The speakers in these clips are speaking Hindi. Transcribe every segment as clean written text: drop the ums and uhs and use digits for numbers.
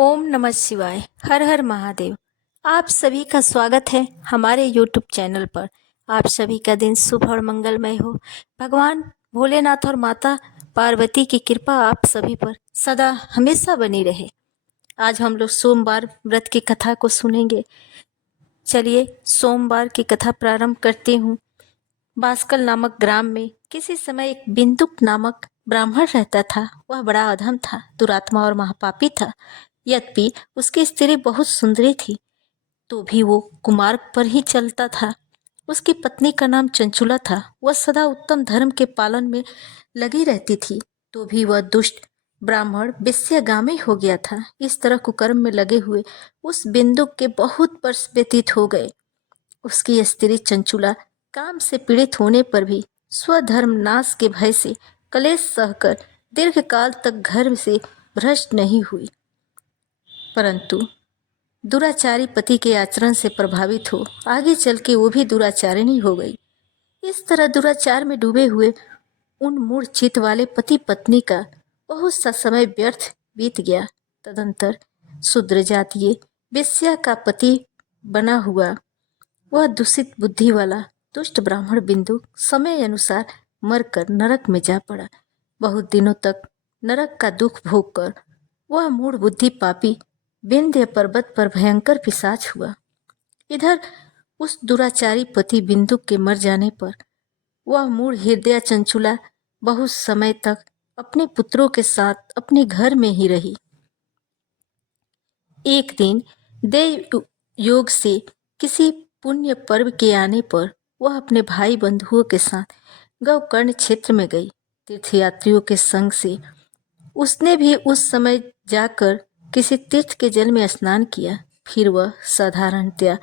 ओम नमः शिवाय। हर हर महादेव। आप सभी का स्वागत है हमारे यूट्यूब चैनल पर। आप सभी का दिन शुभ और मंगलमय हो। भगवान भोलेनाथ और माता पार्वती की कृपा आप सभी पर सदा हमेशा बनी रहे। आज हम लोग सोमवार व्रत की कथा को सुनेंगे। चलिए सोमवार की कथा प्रारंभ करती हूँ। बांसकल नामक ग्राम में किसी समय एक बिंदुक नामक ब्राह्मण रहता था। वह बड़ा अधम था, दुरात्मा और महापापी था। यद्यपि उसकी स्त्री बहुत सुंदरी थी, तो भी वो कुमार्ग पर ही चलता था। उसकी पत्नी का नाम चंचुला था। वह सदा उत्तम धर्म के पालन में लगी रहती थी, तो भी वह दुष्ट ब्राह्मण वेश्यागामी हो गया था। इस तरह कुकर्म में लगे हुए उस बिंदुक के बहुत वर्ष व्यतीत हो गए। उसकी स्त्री चंचुला काम से पीड़ित होने पर भी स्वधर्म नाश के भय से कलेश सहकर दीर्घकाल तक घर से भ्रष्ट नहीं हुई, परंतु दुराचारी पति के आचरण से प्रभावित हो आगे चल के वो भी दुराचारिणी हो गई। इस तरह दुराचार में डूबे हुए उन मूढ़ चित्त वाले पति पत्नी का बहुत सा समय व्यर्थ बीत गया। तदंतर शूद्र जातीय वेश्या का पति बना हुआ वह दूषित बुद्धि वाला दुष्ट ब्राह्मण बिंदु समय अनुसार मरकर नरक में जा पड़ा। बहुत दिनों तक नरक का दुख भोग कर वह मूढ़ बुद्धि पापी विंध्य पर्वत पर भयंकर पिशाच हुआ। इधर उस दुराचारी पति बिंदु के मर जाने पर वह मूढ़ हृदय चंचुला बहुत समय तक अपने पुत्रों के साथ अपने घर में ही रही। एक दिन देव योग से किसी पुण्य पर्व के आने पर वह अपने भाई बंधुओं के साथ गौकर्ण क्षेत्र में गई। तीर्थयात्रियों के संग से उसने भी उस समय जाकर किसी तीर्थ के जल में स्नान किया। फिर वह साधारणतया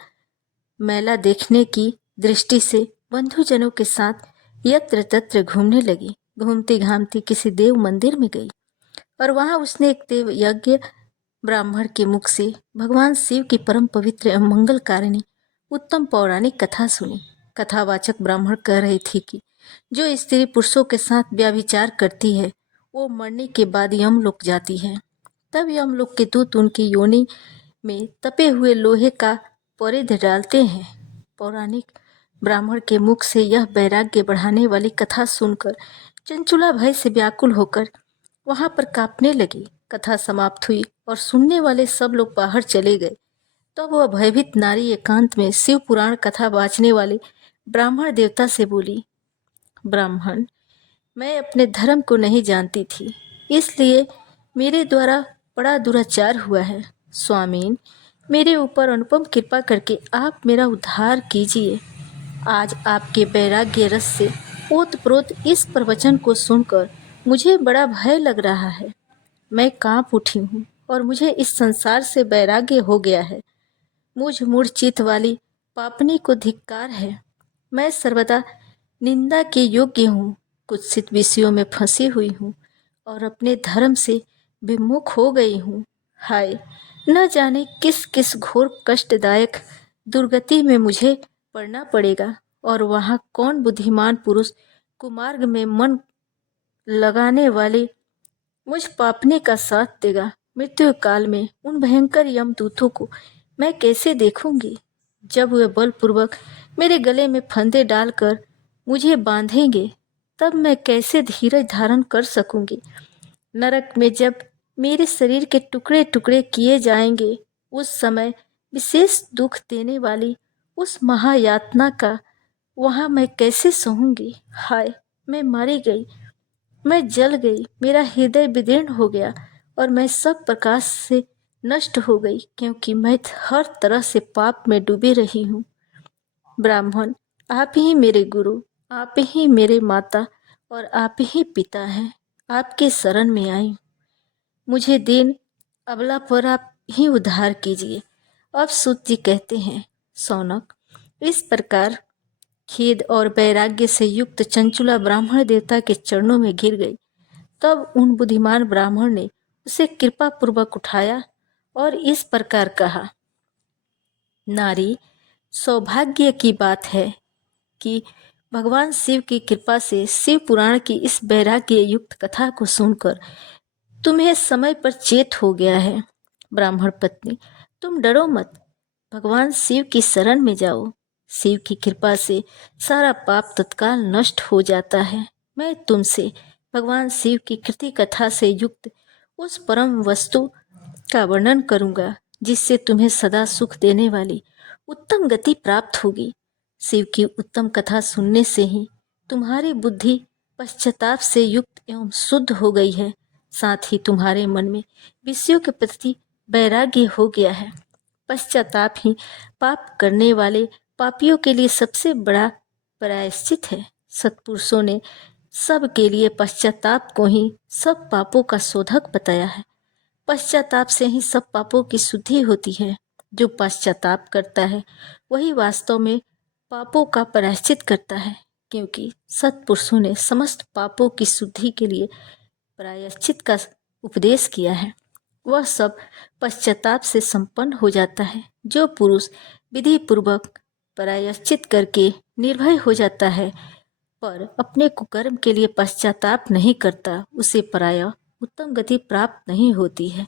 मेला देखने की दृष्टि से बंधुजनों के साथ यत्र तत्र घूमने लगी। घूमती घामती किसी देव मंदिर में गई और वहां उसने एक देव यज्ञ ब्राह्मण के मुख से भगवान शिव की परम पवित्र एवं मंगलकारिणी उत्तम पौराणिक कथा सुनी। कथावाचक ब्राह्मण कह रही थी कि जो स्त्री पुरुषों के साथ व्यभिचार करती है वो मरने के बाद यमलोक जाती है। तब यमलोक के दूत उनकी योनि में तपे हुए लोहे का परिध डालते हैं। पौराणिक ब्राह्मण के मुख से यह वैराग्य बढ़ाने वाली कथा सुनकर चंचुला भय से व्याकुल होकर वहां पर कांपने लगी। कथा समाप्त हुई और सुनने वाले सब लोग बाहर चले गए। तब वह भयभीत नारी एकांत में शिव पुराण कथा वाचने वाले ब्राह्मण देवता से बोली, ब्राह्मण, मैं अपने धर्म को नहीं जानती थी, इसलिए मेरे द्वारा बड़ा दुराचार हुआ है। स्वामीन, मेरे ऊपर अनुपम कृपा करके आप मेरा उद्धार कीजिए। आज आपके वैराग्य रस से ओतप्रोत इस प्रवचन को सुनकर मुझे बड़ा भय लग रहा है। मैं कांप उठी हूँ और मुझे इस संसार से वैराग्य हो गया है। मुझ मूर्छित वाली पापनी को धिक्कार है। मैं सर्वदा निंदा के योग्य हूँ, कुत्सित विषयों में फंसी हुई हूँ और अपने धर्म से विमुख हो गई हूँ। हाय, न जाने किस किस घोर कष्टदायक दुर्गति में मुझे पड़ना पड़ेगा और वहाँ कौन बुद्धिमान पुरुष कुमार्ग में मन लगाने वाले मुझ पापने का साथ देगा। मृत्यु काल में उन भयंकर यमदूतों को मैं कैसे देखूंगी? जब वे बलपूर्वक मेरे गले में फंदे डालकर मुझे बांधेंगे, तब मैं कैसे धीरज धारण कर सकूंगी? नरक में जब मेरे शरीर के टुकड़े टुकड़े किए जाएंगे, उस समय विशेष दुख देने वाली उस महायातना का वहां मैं कैसे सहूंगी? हाय, मैं मारी गई, मैं जल गई, मेरा हृदय विदीर्ण हो गया और मैं सब प्रकाश से नष्ट हो गई, क्योंकि मैं हर तरह से पाप में डूबी रही हूँ। ब्राह्मण, आप ही मेरे गुरु, आप ही मेरे माता और आप ही पिता हैं। आपके शरण में आई, मुझे दीन अबला पर आप ही उद्धार कीजिए। अब सूत जी कहते हैं, सौनक, इस प्रकार खेद और वैराग्य से युक्त चंचुला ब्राह्मण देवता के चरणों में गिर गई। तब उन बुद्धिमान ब्राह्मण ने उसे कृपा पूर्वक उठाया और इस प्रकार कहा, नारी, सौभाग्य की बात है कि भगवान शिव की कृपा से शिव पुराण की इस वैराग्य युक्त कथा को सुनकर तुम्हें समय पर चेत हो गया है। ब्राह्मण पत्नी, तुम डरो मत, भगवान शिव की शरण में जाओ। शिव की कृपा से सारा पाप तत्काल नष्ट हो जाता है। मैं तुमसे भगवान शिव की कृति कथा से युक्त उस परम वस्तु का वर्णन करूंगा जिससे तुम्हें सदा सुख देने वाली उत्तम गति प्राप्त होगी। शिव की उत्तम कथा सुनने से ही तुम्हारी बुद्धि पश्चाताप से युक्त एवं शुद्ध हो गई है। साथ ही तुम्हारे मन में विषयों के प्रति वैराग्य हो गया है। पश्चाताप ही पाप करने वाले पापियों के लिए सबसे बड़ा प्रायश्चित है। सत्पुरुषों ने सब के लिए पश्चाताप को ही सब पापों का शोधक बताया है। पश्चाताप से ही सब पापों की शुद्धि होती है। जो पश्चाताप करता है वही वास्तव में पापों का प्रायश्चित करता है, क्योंकि सत्पुरुषों ने समस्त पापों की शुद्धि के लिए प्रायश्चित का उपदेश किया है। वह सब पश्चाताप से संपन्न हो जाता है। जो पुरुष विधि पूर्वक प्रायश्चित करके निर्भय हो जाता है पर अपने कुकर्म के लिए पश्चाताप नहीं करता, उसे प्रायः उत्तम गति प्राप्त नहीं होती है।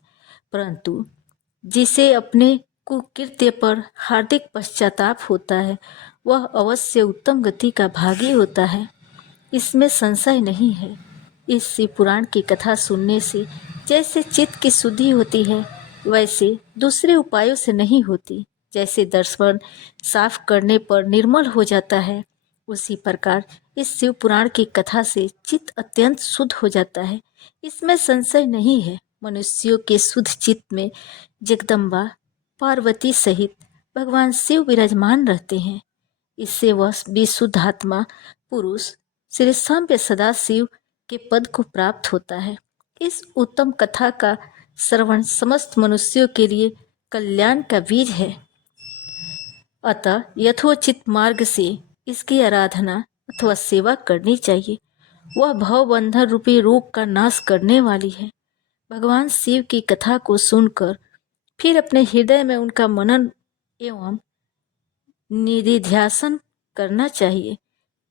परंतु जिसे अपने कुकृत्य पर हार्दिक पश्चाताप होता है वह अवश्य उत्तम गति का भागी होता है, इसमें संशय नहीं है। इस शिव पुराण की कथा सुनने से जैसे चित्त की शुद्धि होती है वैसे दूसरे उपायों से नहीं होती। जैसे दर्शन साफ करने पर निर्मल हो जाता है, उसी प्रकार इस शिव पुराण की कथा से चित्त अत्यंत शुद्ध हो जाता है, इसमें संशय नहीं है। मनुष्यों के शुद्ध चित्त में जगदम्बा पार्वती सहित भगवान शिव विराजमान रहते हैं। इससे वह विशुद्ध आत्मा पुरुष श्री सांब सदाशिव के पद को प्राप्त होता है। इस उत्तम कथा का श्रवण समस्त मनुष्यों के लिए कल्याण का बीज है। अतः यथोचित मार्ग से इसकी आराधना अथवा सेवा करनी चाहिए। वह भवबंधन रूपी रोग का नाश करने वाली है। भगवान शिव की कथा को सुनकर फिर अपने हृदय में उनका मनन एवं निधिध्यासन करना चाहिए।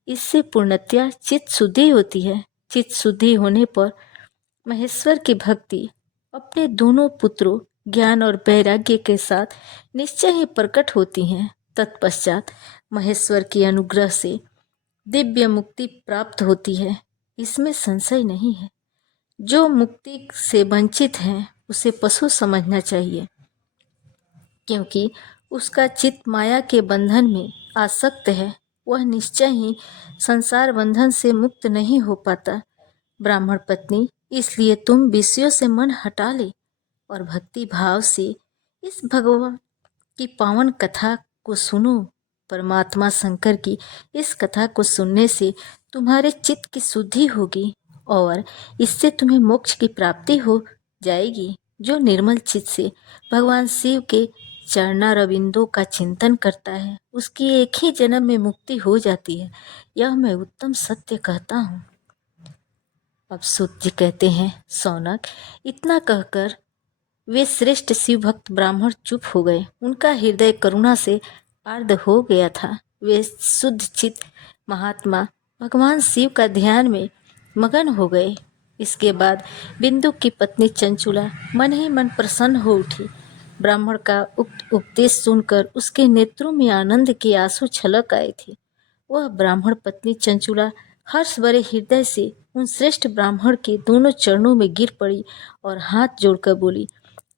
इससे पूर्णतया चित्त शुद्धि होती है। चित्त शुद्धि होने पर महेश्वर की भक्ति अपने दोनों पुत्रों ज्ञान और वैराग्य के साथ निश्चय ही प्रकट होती हैं। तत्पश्चात महेश्वर के अनुग्रह से दिव्य मुक्ति प्राप्त होती है, इसमें संशय नहीं है। जो मुक्ति से वंचित है उसे पशु समझना चाहिए, क्योंकि उसका चित्त माया के बंधन में आसक्त है। वह निश्चय ही संसार बंधन से मुक्त नहीं हो पाता। ब्राह्मण पत्नी, इसलिए तुम विषयों से मन हटा ले और भक्ति भाव से इस भगवान की पावन कथा को सुनो। परमात्मा शंकर की इस कथा को सुनने से तुम्हारे चित्त की शुद्धि होगी और इससे तुम्हें मोक्ष की प्राप्ति हो जाएगी। जो निर्मल चित्त से भगवान शिव के चरणारविंदों का चिंतन करता है उसकी एक ही जन्म में मुक्ति हो जाती है। यह मैं उत्तम सत्य कहता हूँ। अब सूत जी कहते हैं, सौनक, इतना कहकर वे श्रेष्ठ शिव भक्त ब्राह्मण चुप हो गए। उनका हृदय करुणा से आर्द्र हो गया था। वे शुद्ध चित्त महात्मा भगवान शिव का ध्यान में मगन हो गए। इसके बाद बिंदु की पत्नी चंचुला मन ही मन प्रसन्न हो उठी। ब्राह्मण का उक्त उपदेश सुनकर उसके नेत्रों में आनंद के आंसू छलक आए थे। वह ब्राह्मण पत्नी चंचुला हर्ष भरे हृदय से उन श्रेष्ठ ब्राह्मण के दोनों चरणों में गिर पड़ी और हाथ जोड़कर बोली,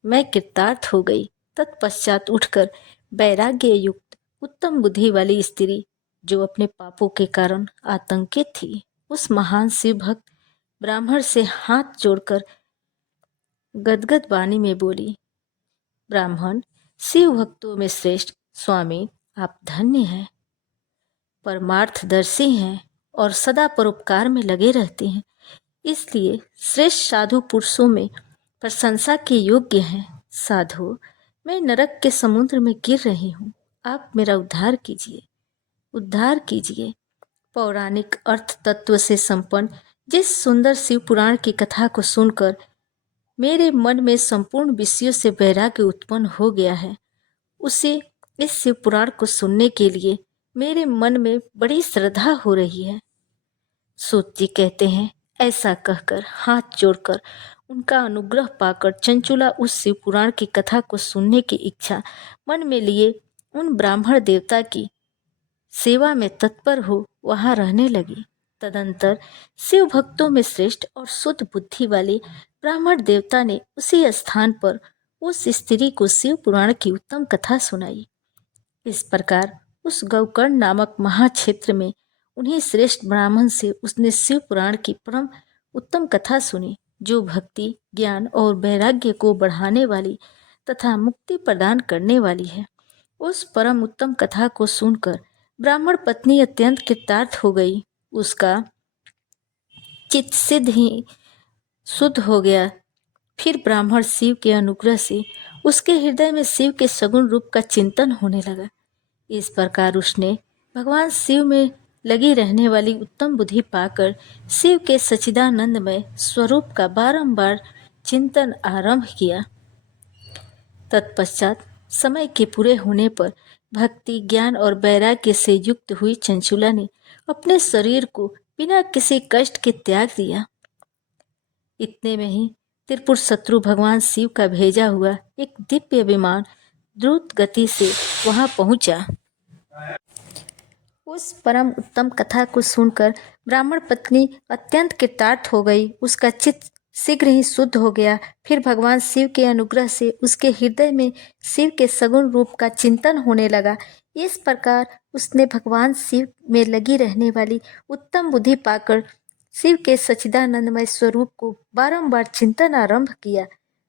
मैं कृतार्थ हो गई। तत्पश्चात उठकर वैराग्य युक्त उत्तम बुद्धि वाली स्त्री जो अपने पापों के कारण आतंकित थी, उस महान शिव भक्त ब्राह्मण से हाथ जोड़कर गदगद वाणी में बोली, ब्राह्मण, शिव भक्तों में श्रेष्ठ स्वामी, आप धन्य हैं, परमार्थदर्शी हैं और सदा परोपकार में लगे रहते हैं, इसलिए श्रेष्ठ साधु पुरुषों में प्रशंसा के योग्य हैं। साधु, मैं नरक के समुद्र में गिर रही हूँ, आप मेरा उद्धार कीजिए, उद्धार कीजिए। पौराणिक अर्थ तत्व से संपन्न जिस सुंदर शिव पुराण की कथा को सुनकर मेरे मन में संपूर्ण विषयों से वैराग्य उत्पन्न हो गया है, उसे इस शिव पुराण को सुनने के लिए मेरे मन में बड़ी श्रद्धा हो रही है। सूत जी कहते हैं, ऐसा कहकर हाथ जोड़कर उनका अनुग्रह पाकर चंचुला उस शिव पुराण की कथा को सुनने की इच्छा मन में लिए उन ब्राह्मण देवता की सेवा में तत्पर हो वहां रहने लगी। तदंतर शिव भक्तों में श्रेष्ठ और शुद्ध बुद्धि वाले ब्राह्मण देवता ने उसी स्थान पर उस स्त्री को शिव पुराण की उत्तम कथा सुनाई। इस प्रकार उस गौकर्ण नामक महाक्षेत्र में उन्हीं श्रेष्ठ ब्राह्मण से उसने शिव पुराण की परम उत्तम कथा सुनी, जो भक्ति, ज्ञान और वैराग्य को बढ़ाने वाली तथा मुक्ति प्रदान करने वाली है। उस परम उत्तम कथा को सुनकर ब्राह्मण पत्नी अत्यंत कृतार्थ हो गई। उसका चित्त सिद्ध ही शुद्ध हो गया। फिर ब्राह्मण शिव के अनुग्रह से उसके हृदय में शिव के सगुण रूप का चिंतन होने लगा। इस प्रकार उसने भगवान शिव में लगी रहने वाली उत्तम बुद्धि पाकर शिव के सच्चिदानंदमय स्वरूप का बारंबार चिंतन आरंभ किया। तत्पश्चात समय के पूरे होने पर भक्ति, ज्ञान और वैराग्य से युक्त हुई चंचुला ने अपने शरीर को बिना किसी कष्ट के त्याग दिया। इतने में ही त्रिपुर शत्रु भगवान शिव का भेजा हुआ एक दिव्य विमान द्रुत गति से वहां पहुंचा। उस परम उत्तम कथा को सुनकर ब्राह्मण पत्नी अत्यंत कृतार्थ हो गई। उसका चित्त शीघ्र ही शुद्ध हो गया। फिर भगवान शिव के अनुग्रह से उसके हृदय में शिव के सगुण रूप का चिंतन होने लगा। इस प्रकार उसने भगवान शिव में लगी रहने वाली उत्तम बुद्धि पाकर शिव के सच्चिदानंदमय स्वरूप को बारंबार चिंतन आरंभ किया।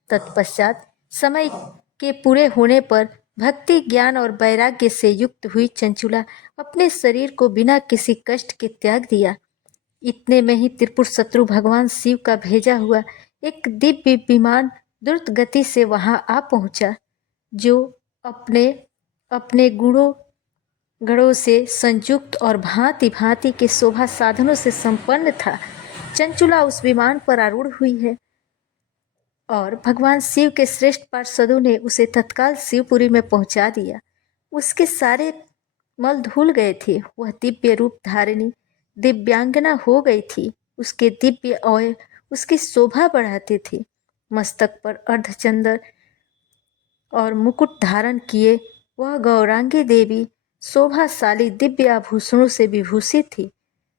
तत्पश्चात समय के पूरे होने पर भक्ति, ज्ञान और वैराग्य से युक्त हुई चंचुला अपने शरीर को बिना किसी कष्ट के त्याग दिया। इतने में ही त्रिपुर शत्रु भगवान शिव का भेजा हुआ एक दिव्य विमान द्रुत गति से वहां आ पहुंचा, जो अपने अपने गणों से संयुक्त और भांति भांति के शोभा साधनों से संपन्न था। चंचुला उस विमान पर आरूढ़ हुई है और भगवान शिव के श्रेष्ठ पार्षदों ने उसे तत्काल शिवपुरी में पहुंचा दिया। उसके सारे मल धुल गए थे। वह दिव्य रूप धारिणी दिव्यांगना हो गई थी। उसके दिव्य अवयव उसकी शोभा बढ़ाते थे। मस्तक पर अर्धचंद्र और मुकुट धारण किए वह गौरांगी देवी शोभाशाली दिव्य आभूषणों से विभूषित थी।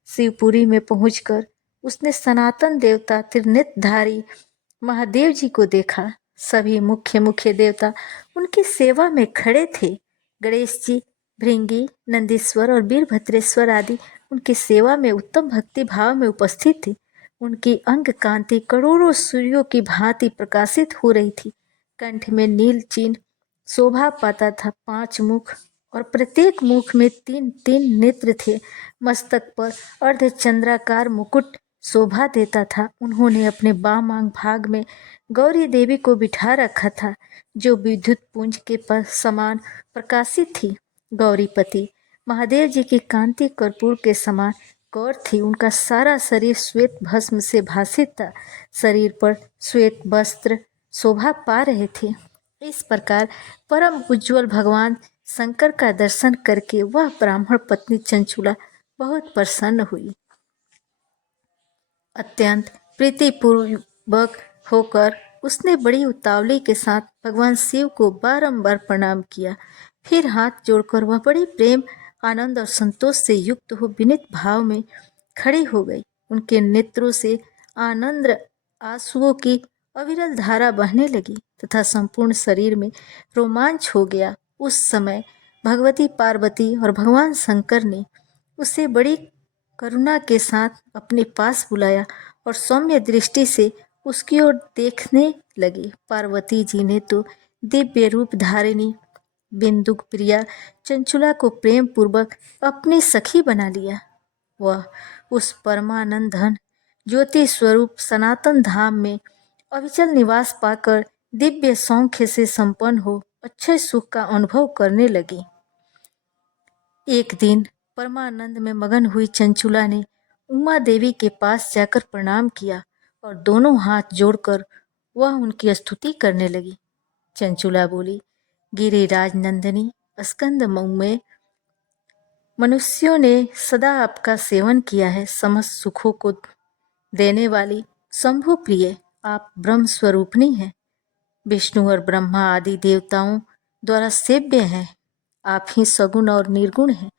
शिवपुरी में पहुंचकर उसने सनातन देवता त्रिनेत्रधारी महादेव जी को देखा। सभी मुख्य देवता उनकी सेवा में खड़े थे। गणेश जी, भृंगी, नंदीश्वर और वीरभद्रेश्वर आदि उनकी सेवा में उत्तम भक्ति भाव में उपस्थित थे। उनकी अंग कांति करोड़ों सूर्यों की भांति प्रकाशित हो रही थी। कंठ में नील चिन्ह शोभा पाता था। 5 मुख और प्रत्येक मुख में 3 नेत्र थे। मस्तक पर अर्धचंद्राकार मुकुट शोभा देता था। उन्होंने अपने बामांग भाग में गौरी देवी को बिठा रखा था, जो विद्युत पुंज के समान प्रकाशित थी। गौरीपति महादेव जी की कांति कर्पूर के समान गौर थी। उनका सारा शरीर श्वेत भस्म से भासित था। शरीर पर श्वेत वस्त्र शोभा पा रहे थे। इस प्रकार परम उज्ज्वल भगवान शंकर का दर्शन करके वह ब्राह्मण पत्नी चंचुला बहुत प्रसन्न हुई। अत्यंत प्रीतिपूर्वक होकर उसने बड़ी उतावली के साथ भगवान शिव को बारंबार प्रणाम किया। फिर हाथ जोड़कर वह बड़ी प्रेम, आनंद और संतोष से युक्त हो विनीत भाव में खड़ी हो गई। उनके नेत्रों से आनंद आंसुओं की अविरल धारा बहने लगी तथा संपूर्ण शरीर में रोमांच हो गया। उस समय भगवती पार्वती और भगवान शंकर ने उसे बड़ी करुणा के साथ अपने पास बुलाया और सौम्य दृष्टि से उसकी ओर देखने लगे। पार्वती जी ने तो दिव्य रूप धारिणी बिंदुक प्रिया चंचुला को प्रेम पूर्वक अपनी सखी बना लिया। वह उस परमानंद धन ज्योति स्वरूप सनातन धाम में अविचल निवास पाकर दिव्य सौख्य से संपन्न हो अच्छे सुख का अनुभव करने लगी। एक दिन परमानंद में मगन हुई चंचुला ने उमा देवी के पास जाकर प्रणाम किया और दोनों हाथ जोड़कर वह उनकी स्तुति करने लगी। चंचुला बोली, गिरिराज नंदिनी स्कंद में मनुष्यों ने सदा आपका सेवन किया है। समस्त सुखों को देने वाली शंभु प्रिय आप ब्रह्म स्वरूपणी हैं। विष्णु और ब्रह्मा आदि देवताओं द्वारा सेव्य हैं। आप ही सगुण और निर्गुण हैं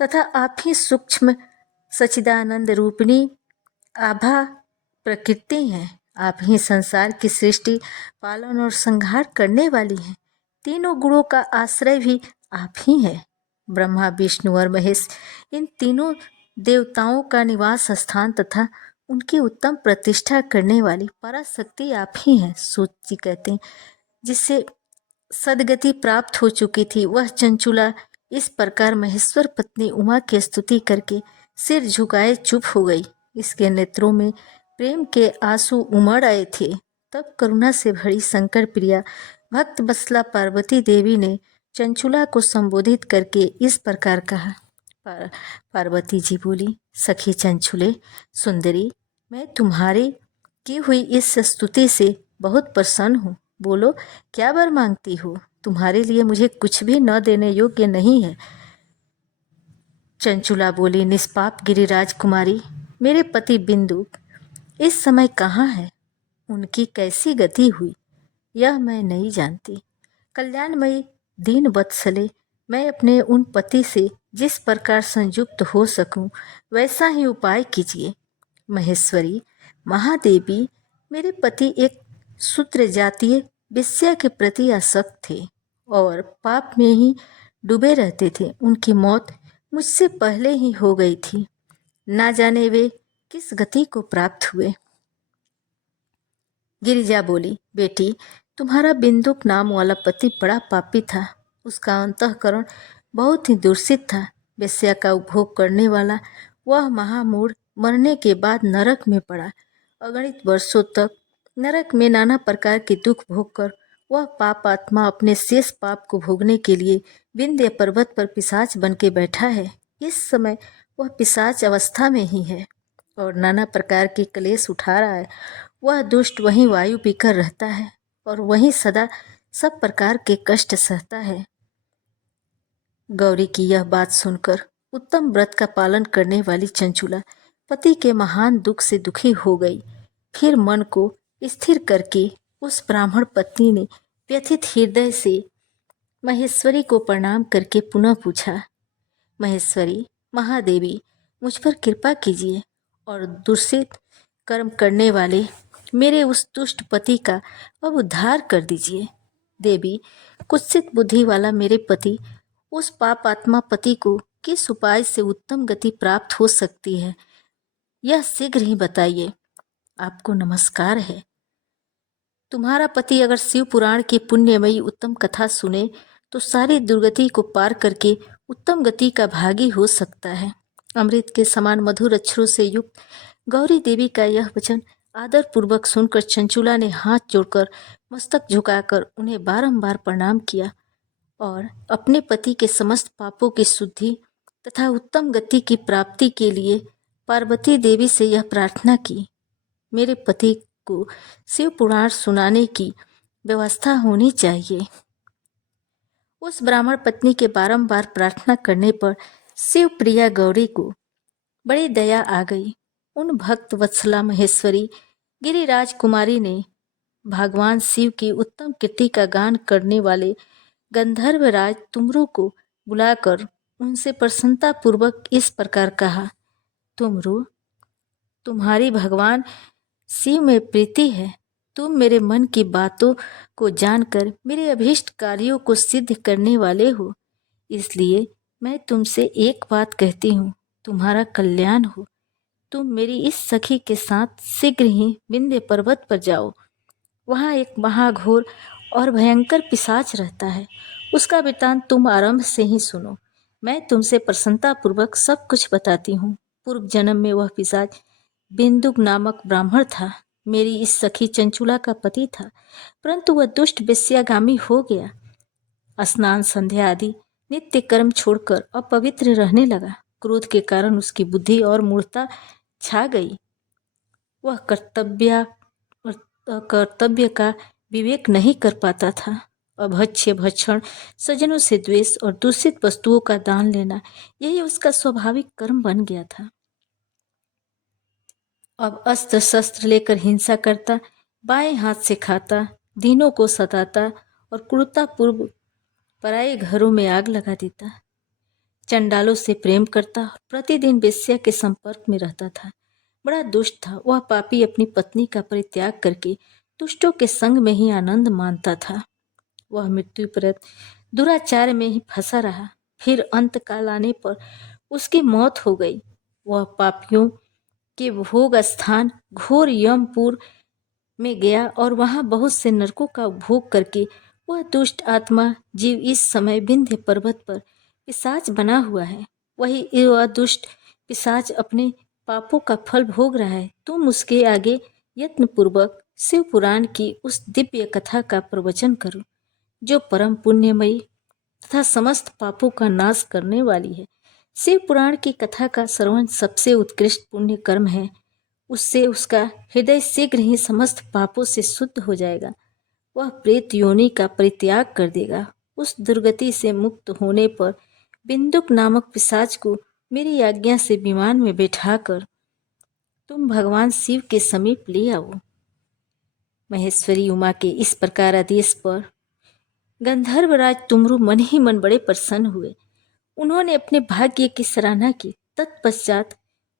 तथा आप ही सूक्ष्म सच्चिदानंद रूपिणी आभा प्रकृति हैं। आप ही संसार की सृष्टि, पालन और संहार करने वाली हैं। तीनों गुणों का आश्रय भी आप ही हैं। ब्रह्मा, विष्णु और महेश इन तीनों देवताओं का निवास स्थान तथा उनकी उत्तम प्रतिष्ठा करने वाली पराशक्ति आप ही हैं। सूत जी कहते हैं, जिससे सदगति प्राप्त हो चुकी थी, वह चंचुला इस प्रकार महेश्वर पत्नी उमा की स्तुति करके सिर झुकाए चुप हो गई। इसके नेत्रों में प्रेम के आंसू उमड़ आए थे। तब करुणा से भरी शंकर प्रिया भक्त बसला पार्वती देवी ने चंचुला को संबोधित करके इस प्रकार कहा। पार्वती जी बोली, सखी चंचुले सुंदरी, मैं तुम्हारी की हुई इस स्तुति से बहुत प्रसन्न हूँ। बोलो, क्या वर मांगती हो? तुम्हारे लिए मुझे कुछ भी न देने योग्य नहीं है। चंचुला बोली, निष्पाप गिरिराज कुमारी, मेरे पति बिंदु इस समय कहाँ है? उनकी कैसी गति हुई यह मैं नहीं जानती। कल्याणमयी दीन वत्सले, मैं अपने उन पति से जिस प्रकार संयुक्त हो सकूं वैसा ही उपाय कीजिए। महेश्वरी, महादेवी, मेरे पति एक शूद्र जातीय वेश्या के प्रति आसक्त थे और पाप में ही डूबे रहते थे। उनकी मौत मुझसे पहले ही हो गई थी। ना जाने वे किस गति को प्राप्त हुए। गिरिजा बोली, बेटी, तुम्हारा बिंदुक नाम वाला पति बड़ा पापी था। उसका अंतःकरण बहुत ही दूषित था। वेश्या का उपभोग करने वाला वह महामूढ़ मरने के बाद नरक में पड़ा। अगणित वर्षों तक नरक में नाना प्रकार के दुख भोग कर वह पाप आत्मा अपने शेष पाप को भोगने के लिए विंध्य पर्वत पर पिशाच बन के बैठा है। इस समय वह पिशाच अवस्था में ही है और नाना प्रकार के क्लेश उठा रहा है। वह दुष्ट वहीं वायु पीकर रहता है और वहीं सदा सब प्रकार के कष्ट सहता है। गौरी की यह बात सुनकर उत्तम व्रत का पालन करने वाली चंचुला पति के महान दुख से दुखी हो गई। फिर मन को स्थिर करके उस ब्राह्मण पत्नी ने व्यथित हृदय से महेश्वरी को प्रणाम करके पुनः पूछा, महेश्वरी, महादेवी, मुझ पर कृपा कीजिए और दूषित कर्म करने वाले मेरे उस दुष्ट पति का अब उद्धार कर दीजिए। देवी, कुत्सित बुद्धि वाला मेरे पति, उस पाप आत्मा पति को किस उपाय से उत्तम गति प्राप्त हो सकती है, यह शीघ्र ही बताइए। आपको नमस्कार है। तुम्हारा पति अगर शिव पुराण की पुण्यमयी उत्तम कथा सुने तो सारी दुर्गति को पार करके उत्तम गति का भागी हो सकता है। अमृत के समान मधुर अक्षरों से युक्त गौरी देवी का यह वचन आदर पूर्वक सुनकर चंचुला ने हाथ जोड़कर मस्तक झुकाकर उन्हें बारंबार प्रणाम किया और अपने पति के समस्त पापों की शुद्धि तथा उत्तम गति की प्राप्ति के लिए पार्वती देवी से यह प्रार्थना की, मेरे पति को शिव पुराण सुनाने की व्यवस्था होनी चाहिए। उस ब्राह्मण पत्नी के बारंबार प्रार्थना करने पर शिव प्रिया गौरी को बड़ी दया आ गई। उन भक्त वत्सला महेश्वरी गिरिराज कुमारी ने भगवान शिव की उत्तम कीर्ति का गान करने वाले गंधर्व राज तुमरू को बुलाकर उनसे प्रसन्नता पूर्वक इस प्रकार कहा, तुमरू, तुम्हारी भगवान शिव में प्रीति है। तुम मेरे मन की बातों को जानकर मेरे अभीष्ट कार्यों को सिद्ध करने वाले हो। इसलिए मैं तुमसे एक बात कहती हूँ, तुम्हारा कल्याण हो। तुम मेरी इस सखी के साथ शीघ्र ही विंध्य पर्वत पर जाओ। वहाँ एक महाघोर और भयंकर पिशाच रहता है। उसका वृत्तांत तुम आरंभ से ही सुनो। मैं तुमसे प्रसन्नता पूर्वक सब कुछ बताती हूँ। पूर्व जन्म में वह पिशाच बिंदुक नामक ब्राह्मण था। मेरी इस सखी चंचुला का पति था, परंतु वह दुष्ट वेश्यागामी हो गया। स्नान, संध्या आदि नित्य कर्म छोड़कर अपवित्र रहने लगा। क्रोध के कारण उसकी बुद्धि और मूर्खता छा गई। वह कर्तव्य का विवेक नहीं कर पाता था। अभक्ष्य भक्षण, सज्जनों से द्वेष और दूषित वस्तुओं का दान लेना, यही उसका स्वाभाविक कर्म बन गया था। अब अस्त्र शस्त्र लेकर हिंसा करता, बाएं हाथ से खाता, दीनों को सताता और क्रूरतापूर्व पराए घरों में आग लगा देता। चंडालों से प्रेम करता, प्रतिदिन वेश्या के संपर्क में रहता था। बड़ा दुष्ट था वह पापी। अपनी पत्नी का परित्याग करके दुष्टों के संग में ही आनंद मानता था। वह मृत्यु पर्यंत दुराचार में ही फंसा रहा। फिर अंत काल आने पर उसकी मौत हो गई। वह पापियों के भोग स्थान घोर यमपुर में गया और वहां बहुत से नरकों का भोग करके वह दुष्ट आत्मा जीव इस समय विंध्य पर्वत पर पिशाच बना हुआ है। वही वह दुष्ट पिशाच अपने पापों का फल भोग रहा है। तुम उसके आगे यत्नपूर्वक शिव पुराण की उस दिव्य कथा का प्रवचन करो जो परम पुण्यमयी तथा समस्त पापों का नाश करने वाली है। शिव पुराण की कथा का श्रवण सबसे उत्कृष्ट पुण्य कर्म है। उससे उसका हृदय शीघ्र ही समस्त पापों से शुद्ध हो जाएगा। वह प्रेत योनि का परित्याग कर देगा। उस दुर्गति से मुक्त होने पर बिंदुक नामक पिशाच को मेरी आज्ञा से विमान में बैठाकर तुम भगवान शिव के समीप ले आओ। महेश्वरी उमा के इस प्रकार आदेश पर गंधर्वराज तुमरु मन ही मन बड़े प्रसन्न हुए। उन्होंने अपने भाग्य की सराहना की। तत्पश्चात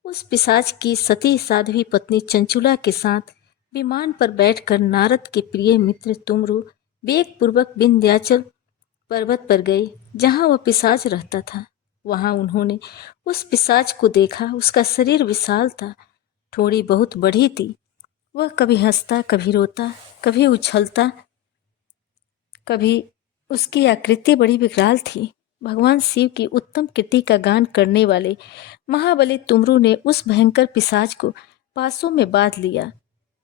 उस पिशाच की सती साध्वी पत्नी चंचुला के साथ विमान पर बैठकर नारद के प्रिय मित्र तुमरु वेग पूर्वक विंध्याचल पर्वत पर गए जहां वह पिशाच रहता था। वहां उन्होंने उस पिशाच को देखा। उसका शरीर विशाल था, ठोड़ी बहुत बड़ी थी। वह कभी हंसता, कभी रोता, कभी उछलता, कभी उसकी आकृति बड़ी विकराल थी। भगवान शिव की उत्तम कीर्ति का गान करने वाले महाबली तुमरु ने उस भयंकर पिशाच को पासों में बांध लिया।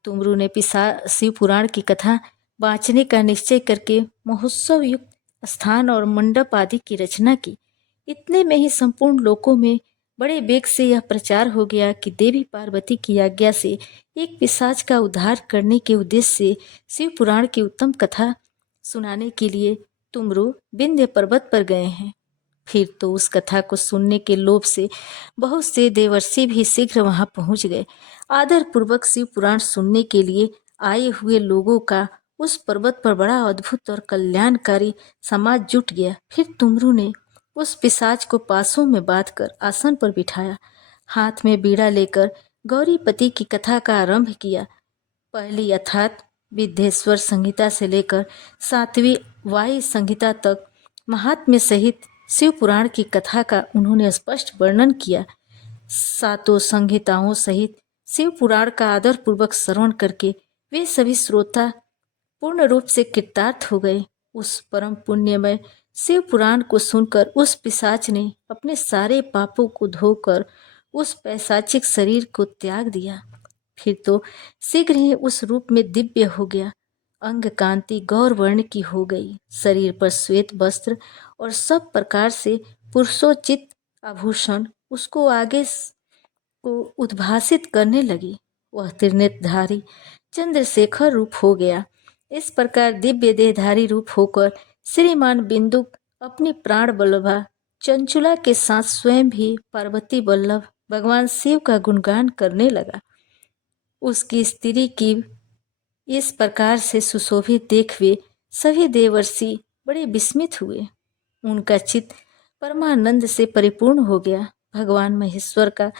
तुमरु ने शिव पुराण की कथा बाँचने का निश्चय करके महोत्सव युक्त स्थान और मंडप आदि की रचना की। इतने में ही संपूर्ण लोकों में बड़े वेग से यह प्रचार हो गया कि देवी पार्वती की आज्ञा से एक पिशाच का उद्धार करने के उद्देश्य से शिव पुराण की उत्तम कथा सुनाने के लिए तुमरु विंध्य पर्वत पर गए हैं। फिर तो उस कथा को सुनने के लोभ से बहुत से देवर्षि भी शीघ्र वहां पहुंच गए। आदर पूर्वक शिव पुराण सुनने के लिए आए हुए लोगों का उस पर्वत पर बड़ा अद्भुत और कल्याणकारी समाज जुट गया। फिर तुमरु ने उस पिशाच को पासों में बांधकर आसन पर बिठाया। हाथ में बीड़ा लेकर गौरीपति की कथा का आरंभ किया। पहली अर्थात विद्येश्वर संहिता से लेकर 7वीं वायु संहिता तक महात्म्य सहित शिव पुराण की कथा का उन्होंने स्पष्ट वर्णन किया। 7 संहिताओं सहित शिव पुराण का आदर पूर्वक श्रवण करके वे सभी श्रोता पूर्ण रूप से कृतार्थ हो गए। उस परम पुण्यमय शिव पुराण को सुनकर उस पिशाच ने अपने सारे पापों को धोकर उस पैशाचिक शरीर को त्याग दिया। फिर तो शीघ्र ही उस रूप में दिव्य हो गया। अंग कांति गौर वर्ण की हो गई। शरीर पर श्वेत वस्त्र और सब प्रकार से पुरुषोचित आभूषण उसको आगे को उद्भासित करने लगी। वह त्रिनेत्रधारी चंद्रशेखर रूप हो गया। इस प्रकार दिव्य देहधारी रूप होकर श्रीमान बिंदुक अपनी प्राण वल्लभा चंचुला के साथ स्वयं भी पार्वती वल्लभ भगवान शिव का गुणगान करने लगा। उसकी स्त्री की इस प्रकार से सुशोभित देख वे सभी देवर्षि बड़े विस्मित हुए। उनका चित्त परमानंद से परिपूर्ण हो गया। भगवान महेश्वर का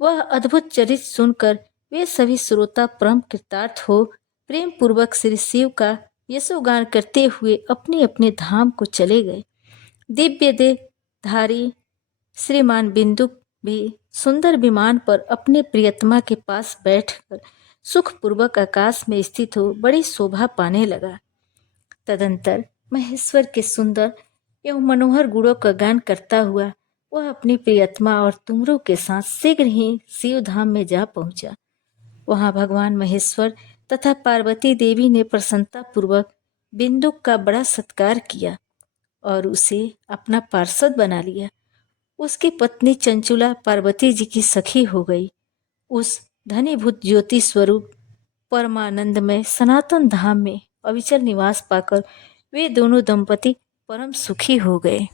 वह अद्भुत चरित्र सुनकर वे सभी श्रोता परम कृतार्थ हो प्रेम पूर्वक श्री शिव का यशोगान करते हुए अपने अपने धाम को चले गए। दिव्य देहधारी श्रीमान बिंदुक भी सुंदर विमान पर अपने प्रियतमा के पास बैठकर सुखपूर्वक आकाश में स्थित हो बड़ी शोभा पाने लगा। तदंतर महेश्वर के सुंदर एवं मनोहर गुणों का गान करता हुआ वह अपनी प्रियतमा और तुमरु के साथ शीघ्र ही शिव धाम में जा पहुंचा। वहां भगवान महेश्वर तथा पार्वती देवी ने प्रसन्नता पूर्वक बिंदुक का बड़ा सत्कार किया और उसे अपना पार्षद बना लिया। उसकी पत्नी चंचुला पार्वती जी की सखी हो गई। उस धनीभूत ज्योति स्वरूप परमानंदमय सनातन धाम में अविचल निवास पाकर वे दोनों दंपति परम सुखी हो गए।